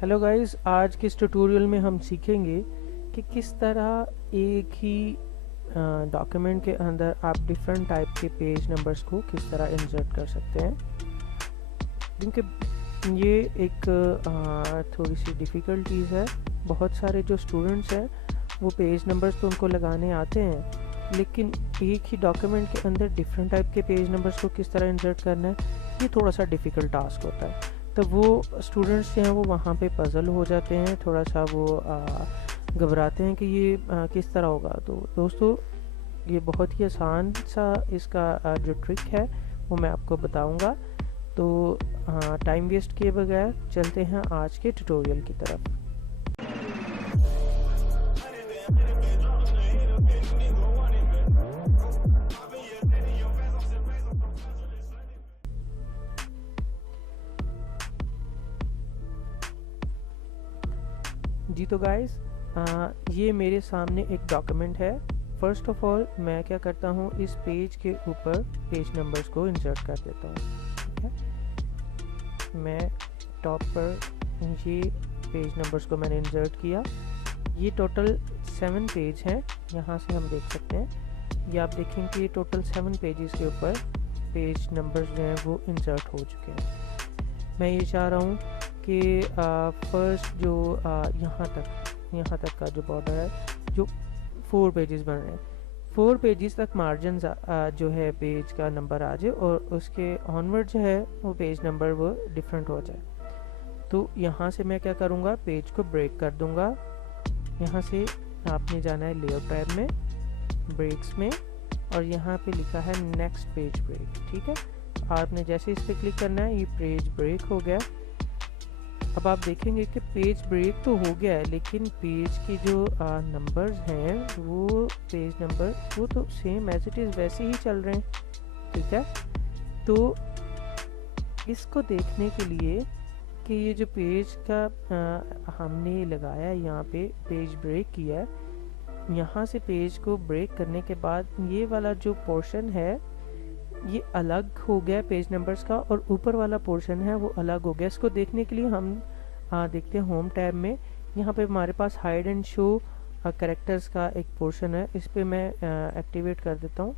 Hello guys, आज के इस ट्यूटोरियल में हम सीखेंगे कि किस तरह एक ही डॉक्यूमेंट के अंदर आप डिफरेंट टाइप के पेज नंबर्स को किस तरह इंसर्ट कर सकते हैं। क्योंकि ये एक थोड़ी सी डिफ़िकल्ट चीज़ है। बहुत सारे जो स्टूडेंट्स हैं वो पेज नंबर्स तो उनको लगाने आते हैं, लेकिन एक ही डॉक्यूमेंट के अंदर डिफरेंट टाइप के पेज नंबर्स को किस तरह इंसर्ट करना है, ये थोड़ा सा डिफ़िकल्ट टास्क होता है। तो वो स्टूडेंट्स जो हैं वो वहाँ पे पज़ल हो जाते हैं, थोड़ा सा वो घबराते हैं कि ये किस तरह होगा। तो दोस्तों, ये बहुत ही आसान सा इसका जो ट्रिक है वो मैं आपको बताऊंगा। तो टाइम वेस्ट किए बगैर चलते हैं आज के ट्यूटोरियल की तरफ। जी तो गाइस, ये मेरे सामने एक डॉक्यूमेंट है। फर्स्ट ऑफ ऑल मैं क्या करता हूँ, इस पेज के ऊपर पेज नंबर्स को इंसर्ट कर देता हूँ। ठीक है, मैं टॉप पर ये पेज नंबर्स को मैंने इंसर्ट किया। ये टोटल 7 पेज हैं, यहाँ से हम देख सकते हैं। ये आप देखें कि टोटल 7 पेजेस के ऊपर पेज नंबर्स जो हैं वो इंसर्ट हो चुके हैं। मैं ये चाह रहा हूँ कि फर्स्ट जो यहाँ तक का जो बॉर्डर है, जो 4 पेजेस बन रहे हैं, 4 पेजेस तक मार्जिन जो है पेज का नंबर आ जाए और उसके ऑनवर्ड जो है वो पेज नंबर वो डिफरेंट हो जाए। तो यहाँ से मैं क्या करूँगा, पेज को ब्रेक कर दूँगा। यहाँ से आपने जाना है लेआउट टैब में, ब्रेक्स में, और यहाँ पे लिखा है नेक्स्ट पेज ब्रेक। ठीक है, आपने जैसे इस पर क्लिक करना है, ये पेज ब्रेक हो गया। अब आप देखेंगे कि पेज ब्रेक तो हो गया है, लेकिन पेज के जो नंबर्स हैं वो पेज नंबर वो तो सेम एज इट इज़ वैसे ही चल रहे हैं। ठीक है, तो इसको देखने के लिए कि ये जो पेज का हमने लगाया यहाँ पे पेज ब्रेक किया है, यहाँ से पेज को ब्रेक करने के बाद ये वाला जो पोर्शन है ये अलग हो गया पेज नंबर्स का, और ऊपर वाला पोर्शन है वो अलग हो गया। इसको देखने के लिए हम देखते हैं होम टैब में। यहाँ पे हमारे पास हाइड एंड शो कैरेक्टर्स का एक पोर्शन है, इस पे मैं एक्टिवेट कर देता हूँ।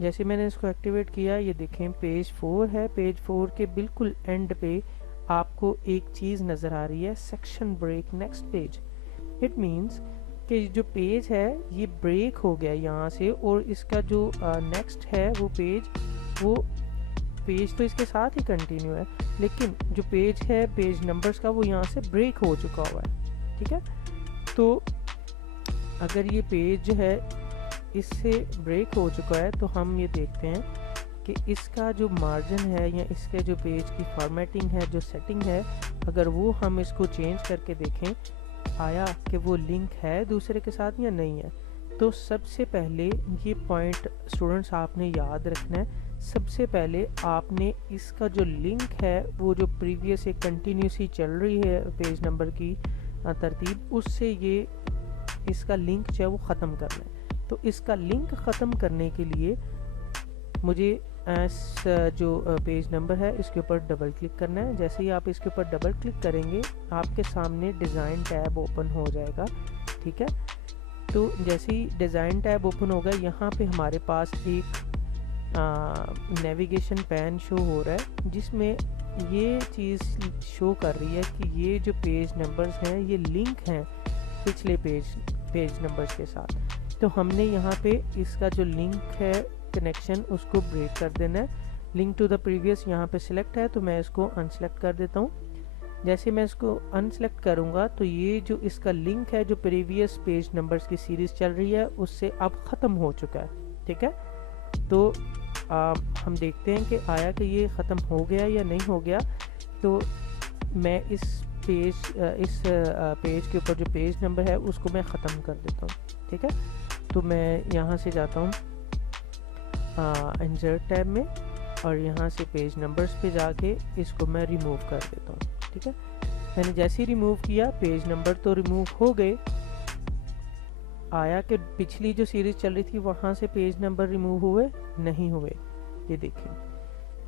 जैसे मैंने इसको एक्टिवेट किया, ये देखें पेज 4 है। पेज 4 के बिल्कुल एंड पे आपको एक चीज़ नज़र आ रही है, section break next page. It means कि जो पेज है ये ब्रेक हो गया यहाँ से, और इसका जो नेक्स्ट है वो पेज तो इसके साथ ही कंटिन्यू है, लेकिन जो पेज है पेज नंबर्स का वो यहाँ से ब्रेक हो चुका हुआ है। ठीक है, तो अगर ये पेज जो है इससे ब्रेक हो चुका है, तो हम ये देखते हैं कि इसका जो मार्जिन है या इसके जो पेज की फॉर्मेटिंग है, जो सेटिंग है, अगर वो हम इसको चेंज करके देखें आया कि वो लिंक है दूसरे के साथ या नहीं है। तो सबसे पहले ये पॉइंट स्टूडेंट्स आपने याद रखना है। सबसे पहले आपने इसका जो लिंक है वो जो प्रीवियस एक कंटिन्यूसली चल रही है पेज नंबर की तरतीब, उससे ये इसका लिंक जो है वो ख़त्म करना है। तो इसका लिंक ख़त्म करने के लिए मुझे जो पेज नंबर है इसके ऊपर डबल क्लिक करना है। जैसे ही आप इसके ऊपर डबल क्लिक करेंगे आपके सामने डिज़ाइन टैब ओपन हो जाएगा। ठीक है, तो जैसे ही डिज़ाइन टैब ओपन होगा, यहाँ पे हमारे पास एक नेविगेशन पैन शो हो रहा है, जिसमें ये चीज़ शो कर रही है कि ये जो पेज नंबर्स हैं ये लिंक हैं पिछले पेज नंबर्स के साथ। तो हमने यहाँ पे इसका जो लिंक है कनेक्शन उसको ब्रेक कर देना है। लिंक टू द प्रीवियस यहाँ पे सिलेक्ट है, तो मैं इसको अनसेलेक्ट कर देता हूँ। जैसे मैं इसको अनसेलेक्ट करूँगा तो ये जो इसका लिंक है जो प्रीवियस पेज नंबर्स की सीरीज़ चल रही है उससे अब ख़त्म हो चुका है। ठीक है, तो हम देखते हैं कि आया कि ये ख़त्म हो गया या नहीं हो गया। तो मैं इस पेज के ऊपर जो पेज नंबर है उसको मैं ख़त्म कर देता हूँ। ठीक है, तो मैं यहाँ से जाता हूँ इंसर्ट टैब में, और यहाँ से पेज नंबर्स पे जाके इसको मैं रिमूव कर देता हूँ। ठीक है, मैंने जैसे ही रिमूव किया पेज नंबर तो रिमूव हो गए। आया कि पिछली जो सीरीज़ चल रही थी वहाँ से पेज नंबर रिमूव हुए नहीं हुए, ये देखें।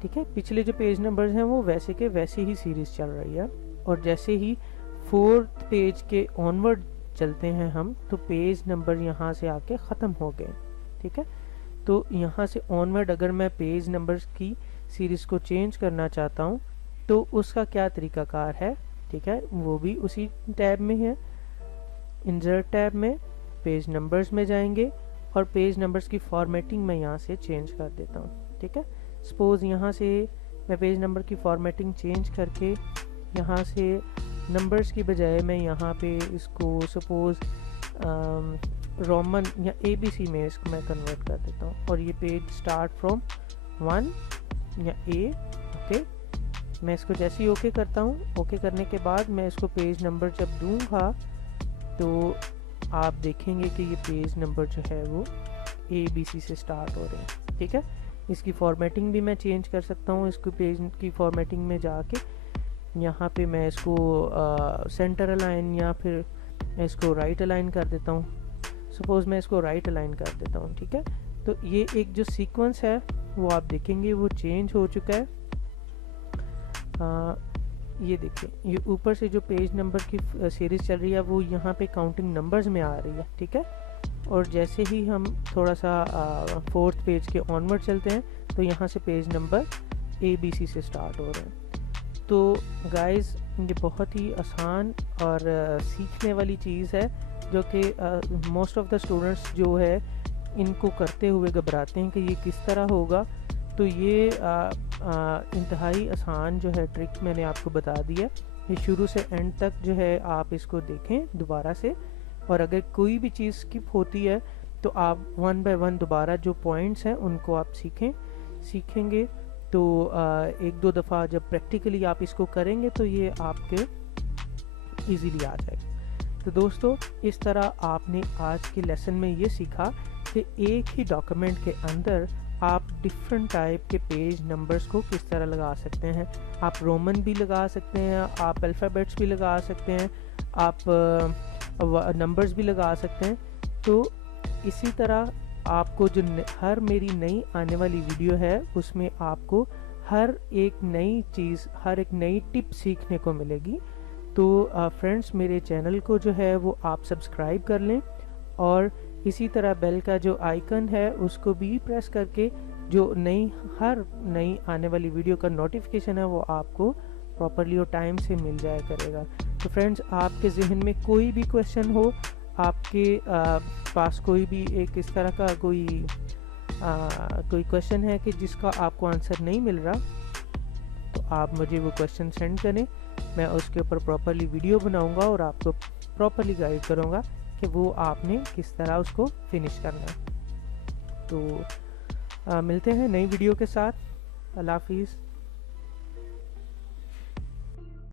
ठीक है, पिछले जो पेज नंबर्स हैं वो वैसे के वैसे ही सीरीज़ चल रही है। और जैसे ही 4th पेज के ऑनवर्ड चलते हैं हम, तो पेज नंबर यहाँ से आके ख़त्म हो गए। ठीक है, तो यहाँ से ऑनवर्ड अगर मैं पेज नंबर्स की सीरीज़ को चेंज करना चाहता हूँ तो उसका क्या तरीकाकार है। ठीक है, वो भी उसी टैब में है, इंसर्ट टैब में पेज नंबर्स में जाएंगे और पेज नंबर्स की फॉर्मेटिंग मैं यहाँ से चेंज कर देता हूँ। ठीक है, सपोज़ यहाँ से मैं पेज नंबर की फॉर्मेटिंग चेंज करके यहाँ से नंबर्स की बजाय मैं यहाँ पे इसको सपोज़ रोमन या ABC में इसको मैं कन्वर्ट कर देता हूँ और ये पेज स्टार्ट फ्रॉम 1 या A। ओके, मैं इसको जैसे ही ओके करता हूँ, ओके करने के बाद मैं इसको पेज नंबर जब दूंगा तो आप देखेंगे कि ये पेज नंबर जो है वो ABC से स्टार्ट हो रहे हैं। ठीक है, इसकी फॉर्मेटिंग भी मैं चेंज कर सकता हूँ। इसको पेज की फॉर्मेटिंग में जाके यहाँ पे मैं इसको सेंटर अलाइन या फिर इसको राइट अलाइन कर देता हूँ। सपोज़ मैं इसको राइट अलाइन कर देता हूँ। ठीक है, तो ये एक जो सीक्वेंस है वो आप देखेंगे वो चेंज हो चुका है। ये देखिए, ये ऊपर से जो पेज नंबर की सीरीज़ चल रही है वो यहाँ पे काउंटिंग नंबर्स में आ रही है। ठीक है, और जैसे ही हम थोड़ा सा 4th पेज के ऑनवर्ड चलते हैं तो यहाँ से पेज नंबर ABC से स्टार्ट हो रहे हैं। तो गाइस, ये बहुत ही आसान और सीखने वाली चीज़ है जो कि मोस्ट ऑफ द स्टूडेंट्स जो है इनको करते हुए घबराते हैं कि ये किस तरह होगा। तो ये इंतहाई आसान जो है ट्रिक मैंने आपको बता दी है। ये शुरू से एंड तक जो है आप इसको देखें दोबारा से, और अगर कोई भी चीज़ स्किप होती है तो आप 1 बाय 1 दोबारा जो पॉइंट्स हैं उनको आप सीखेंगे तो 1-2 दफ़ा जब प्रैक्टिकली आप इसको करेंगे तो ये आपके इजीली आ जाएगा। तो दोस्तों, इस तरह आपने आज के लेसन में ये सीखा कि एक ही डॉक्यूमेंट के अंदर आप डिफरेंट टाइप के पेज नंबर्स को किस तरह लगा सकते हैं। आप रोमन भी लगा सकते हैं, आप अल्फ़ाबेट्स भी लगा सकते हैं, आप नंबर्स भी लगा सकते हैं। तो इसी तरह आपको जो हर मेरी नई आने वाली वीडियो है उसमें आपको हर एक नई चीज़, हर एक नई टिप सीखने को मिलेगी। तो फ्रेंड्स, मेरे चैनल को जो है वो आप सब्सक्राइब कर लें और इसी तरह बेल का जो आइकन है उसको भी प्रेस करके जो हर नई आने वाली वीडियो का नोटिफिकेशन है वो आपको प्रॉपरली और टाइम से मिल जाया करेगा। तो फ्रेंड्स, आपके जहन में कोई भी क्वेश्चन हो, आपके पास कोई भी एक इस तरह का कोई क्वेश्चन है कि जिसका आपको आंसर नहीं मिल रहा, तो आप मुझे वो क्वेश्चन सेंड करें। मैं उसके ऊपर प्रॉपरली वीडियो बनाऊंगा और आपको प्रॉपरली गाइड करूंगा कि वो आपने किस तरह उसको फिनिश करना है। तो मिलते हैं नई वीडियो के साथ। अल्लाह हाफिज़।